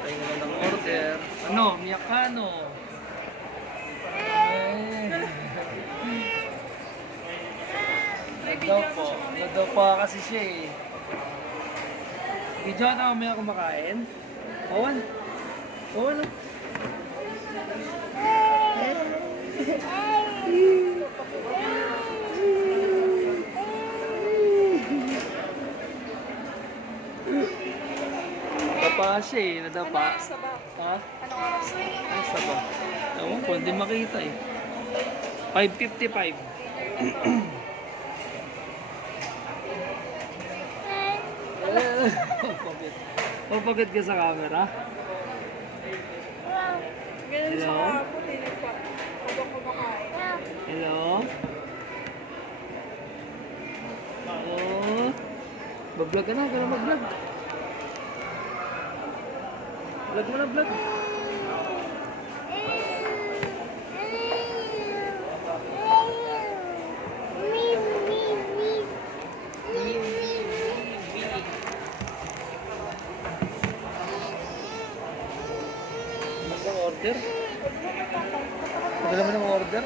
Tayo na ng order. Ano? Miyakano. Nadaw po. Nadaw po kasi siya eh. Video na mamaya kumakain. Owen. Owen. Nadapa siya eh. Nadapa. Ha? Ano sa ba? Ewan ko, hindi makita eh. 5:55. Papagod ka sa camera? Ganyan siya Hello? kahapon, hindi pa. Habang kumakain. Hello? Oh. Bablog ka na, ka na mag-vlog. Vlog mo na, vlog. Order? Pagkala mo ng order?